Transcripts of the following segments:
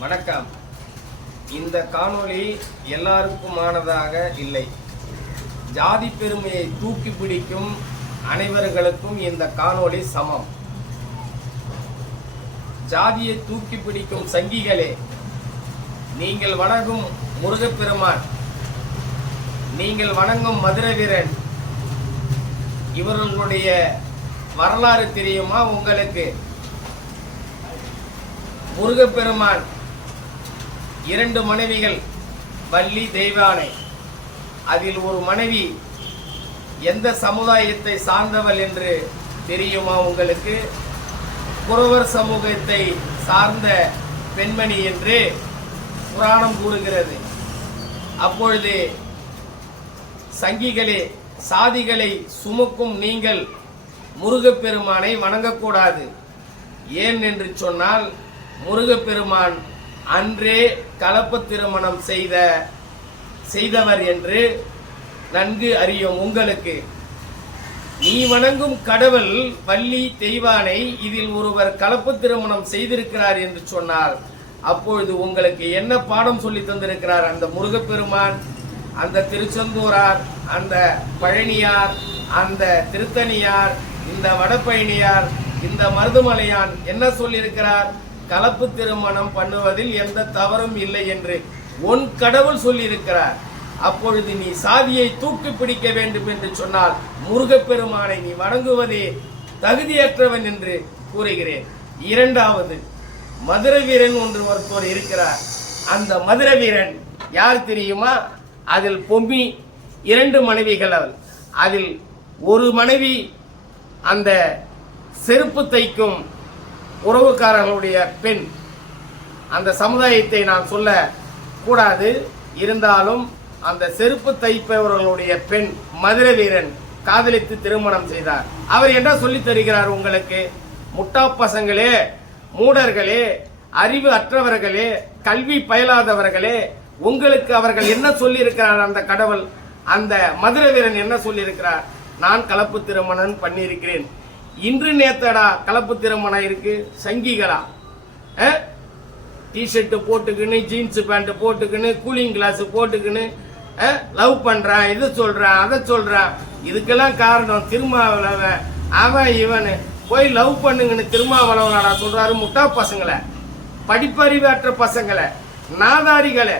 வணக்கம். இந்த காணொளி எல்லாருக்குமானதாக இல்லை. ஜாதி பெருமையை தூக்கி பிடிக்கும் அனைவர்களுக்கும் இந்த காணொளி சமம். ஜாதியை தூக்கி பிடிக்கும் சங்கிகளே நீங்கள் வணங்கும் முருகப்பெருமான் நீங்கள் வணங்கும் மதுரவீரன் இவர்களுடைய வரலாறு தெரியுமா உங்களுக்கு? முருகப்பெருமான் இரண்டு மனைவிகள் வள்ளி தெய்வானை. அதில் ஒரு மனைவி எந்த சமுதாயத்தை சார்ந்தவள் என்று தெரியுமா உங்களுக்கு? குறவர் சமூகத்தை சார்ந்த பெண்மணி என்று புராணம் கூறுகிறது. அப்பொழுது சங்கிகளே சாதிகளை சுமக்கும் நீங்கள் முருகப்பெருமானை வணங்கக்கூடாது. ஏன் என்று சொன்னால் முருகப்பெருமான் அன்றே கலப்பு திருமணம் செய்த செய்தவர் என்று நன்கு அறியும் உங்களுக்கு. நீ வணங்கும் கடவுள் வள்ளி தெய்வானை இதில் ஒருவர் கலப்பு திருமணம் செய்திருக்கிறார் என்று சொன்னார் அப்பொழுது உங்களுக்கு என்ன பாடம் சொல்லி தந்திருக்கிறார்? அந்த முருகப்பெருமான் அந்த திருச்செந்தூரார் அந்த பழனியார் அந்த திருத்தணியார் இந்த வடபழனியார் இந்த மருதுமலையான் என்ன சொல்லியிருக்கிறார்? கலப்பு திருமணம் பண்ணுவதில் எந்த தவறும் இல்லை என்று உன் கடவுள் சொல்லியிருக்கிறார். அப்பொழுது நீ சாதியை தூக்கி பிடிக்க வேண்டும் என்று சொன்னால் முருகப்பெருமானை நீ வணங்குவதே தகுதியற்றவன் என்று கூறுகிறேன். இரண்டாவது மதுர வீரன் ஒன்று ஒருத்தர் இருக்கிறார். அந்த மதுர வீரன் யார் தெரியுமா? அதில் பொம்மி இரண்டு மனைவிகள் அவள். அதில் ஒரு மனைவி அந்த செருப்பு தைக்கும் உறவுக்காரர்களுடைய பெண். அந்த சமுதாயத்தை நான் சொல்ல கூடாது. இருந்தாலும் அந்த செருப்பு தைப்பவர்களுடைய பெண் மதுரை வீரன் காதலித்து திருமணம் செய்தார். அவர் என்ன சொல்லித் தருகிறார் உங்களுக்கு? முட்டா பசங்களே மூடர்களே அறிவு அற்றவர்களே கல்வி பயிலாதவர்களே உங்களுக்கு அவர்கள் என்ன சொல்லியிருக்கிறார் அந்த கடவுள்? அந்த மதுரை வீரன் என்ன சொல்லியிருக்கிறார்? நான் கலப்பு திருமணம் பண்ணியிருக்கிறேன். இன்று நேத்தடா கலப்பு திருமணம் இருக்கு? சங்கிகளா? டிஷர்ட்டு போட்டுக்கின்னு ஜீன்ஸு பேண்ட்டு போட்டுக்கின்னு கூலிங் கிளாஸ் போட்டுக்கின்னு லவ் பண்ணுறான் இது சொல்கிறான் அதை சொல்கிறான் இதுக்கெல்லாம் காரணம் திருமாவளவன் அவன் இவனு. போய் லவ் பண்ணுங்கன்னு திருமாவளவனாடா சொல்கிறாரு முட்டா பசங்களை. படிப்பறிவற்ற பசங்களை நாதாரிகளை.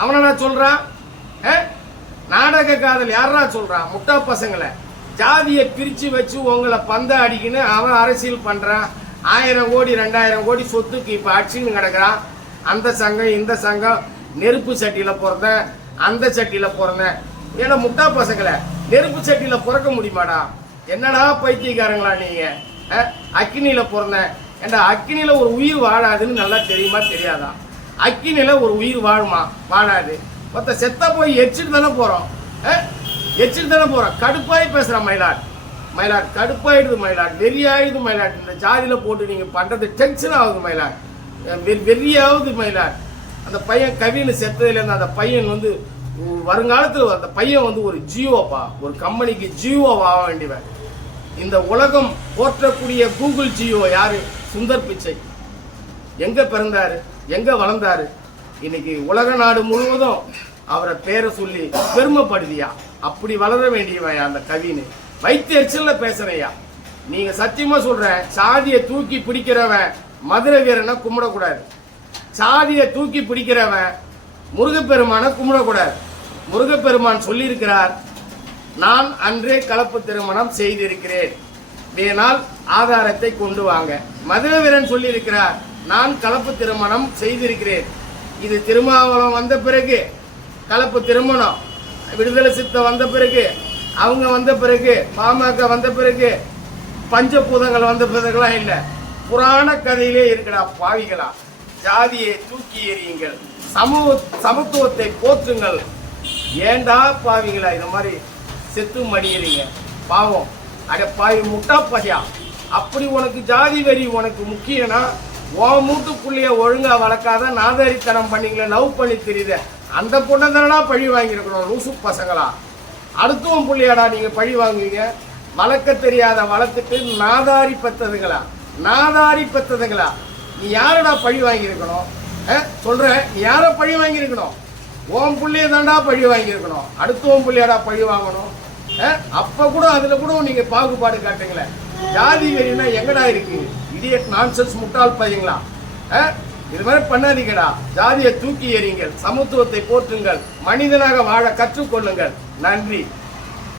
அவனடா சொல்கிறான் நாடக காதல் யாரா சொல்கிறான் முட்டா பசங்களை. ஜாதியை பிரித்து வச்சு உங்களை பந்த அடிக்கின்னு அவன் அரசியல் பண்ணுறான் ஆயிரம் கோடி ரெண்டாயிரம் கோடி சொத்துக்கு இப்போ அடிச்சுன்னு கிடக்குறான். அந்த சங்கம் இந்த சங்கம் நெருப்பு சட்டியில் பிறந்தேன் அந்த சட்டியில் பிறந்தேன் ஏன்னா முட்டா பசங்களை நெருப்பு சட்டியில் பிறக்க முடியுமாடா? என்னடா பைத்தியக்காரங்களா நீங்கள் அக்கினியில் பிறந்தேன் ஏண்டா அக்கினியில் ஒரு உயிர் வாழாதுன்னு நல்லா தெரியுமா? தெரியாதா? அக்கினியில் ஒரு உயிர் வாழுமா? வாழாது. மொத்த செத்த போய் எரிச்சிட்டு தானே போகிறோம் அஹ்? எச்சிட்டு தானே போகிறான் கடுப்பாய் பேசுற மயிலாட் மயிலாட் கடுப்பாயிடுது மயிலாட் வெறியாயிடுது மயிலாட் இந்த ஜாதியில போட்டு நீங்க பண்றது டென்ஷன் ஆகுது மயிலாட் வெ- வெறியாகுது மயிலாட் அந்த பையன் கவியில் செத்ததுலேருந்து அந்த பையன் வந்து வருங்காலத்தில் அந்த பையன் வந்து ஒரு ஜியோப்பா ஒரு கம்பெனிக்கு ஜியோ ஆக வேண்டியவன். இந்த உலகம் போற்றக்கூடிய கூகுள் ஜியோ யாரு? சுந்தர் பிச்சை. எங்க பிறந்தாரு? எங்க வளர்ந்தாரு? இன்னைக்கு உலக நாடு முழுவதும் அவரை பேரை சொல்லி பெருமைப்படுதியா? அப்படி வளர வேண்டியவன் அந்த கவின்னு. வைத்து எரிச்சல்ல பேசுறையா நீங்க சத்தியமா சொல்றேன் சாதியை தூக்கி பிடிக்கிறவன் மதுரை வீரனை கும்பிடக்கூடாது. சாதியை தூக்கி பிடிக்கிறவன் முருகப்பெருமானை கும்பிடக்கூடாது. முருகப்பெருமான் சொல்லியிருக்கிறார் நான் அன்றே கலப்பு திருமணம் செய்திருக்கிறேன். வேணால் ஆதாரத்தை கொண்டு வாங்க. மதுரை வீரன் சொல்லியிருக்கிறார் நான் கலப்பு திருமணம் செய்திருக்கிறேன். இது திருமாவளம் வந்த பிறகு கலப்பு திருமணம். விடுதலை சித்த வந்த பிறகு அவங்க வந்த பிறகு பாமக வந்த பிறகு பஞ்சபூதங்கள் வந்த பிறகுலாம் இல்லை. புராண கதையிலே இருக்கடா பாவிகளா ஜாதியை தூக்கி எறியுங்கள். சமூக சமத்துவத்தை போற்றுங்கள். ஏண்டா பாவிங்களா இந்த மாதிரி செத்து மடியறீங்க? பாவம். அட பாவி முட்டா பையா. அப்படி உனக்கு ஜாதி வரி உனக்கு முக்கியம்னா உன் மூட்டுக்குள்ளேயே ஒழுங்கா வளர்க்காத நாதாரித்தனம் பண்ணீங்களே லவ் பண்ணி தெரியுத. அந்த பொண்ணை தானடா பழி வாங்கியிருக்கணும் லூசு பசங்களா? அடுத்தவன் பிள்ளையாடா நீங்கள் பழி வாங்குவீங்க? வளர்க்க தெரியாத வளர்த்துட்டு நாதாரி பெத்ததுங்களா? நாதாரி பெத்ததுங்களா? நீ யாரடா பழி வாங்கியிருக்கணும்? சொல்கிறேன் நீ யாரை பழி வாங்கியிருக்கணும்? உன் புள்ளைய தாண்டா பழி வாங்கியிருக்கணும். அடுத்தவன் பிள்ளையாடா புள்ளையாடா பழி வாங்கணும். அப்போ கூட அதில் கூட நீங்கள் பாகுபாடு காட்டுங்களேன். ஜாதி வெறினா எங்கடா இருக்கு? இடியட் நான்சென்ஸ் முட்டாள் பையங்களா? இது மாதிரி பண்ணாதீங்கடா. ஜாதியை தூக்கி எறியுங்கள். சமத்துவத்தை போற்றுங்கள். மனிதனாக வாழ கற்றுக்கொள்ளுங்கள். நன்றி.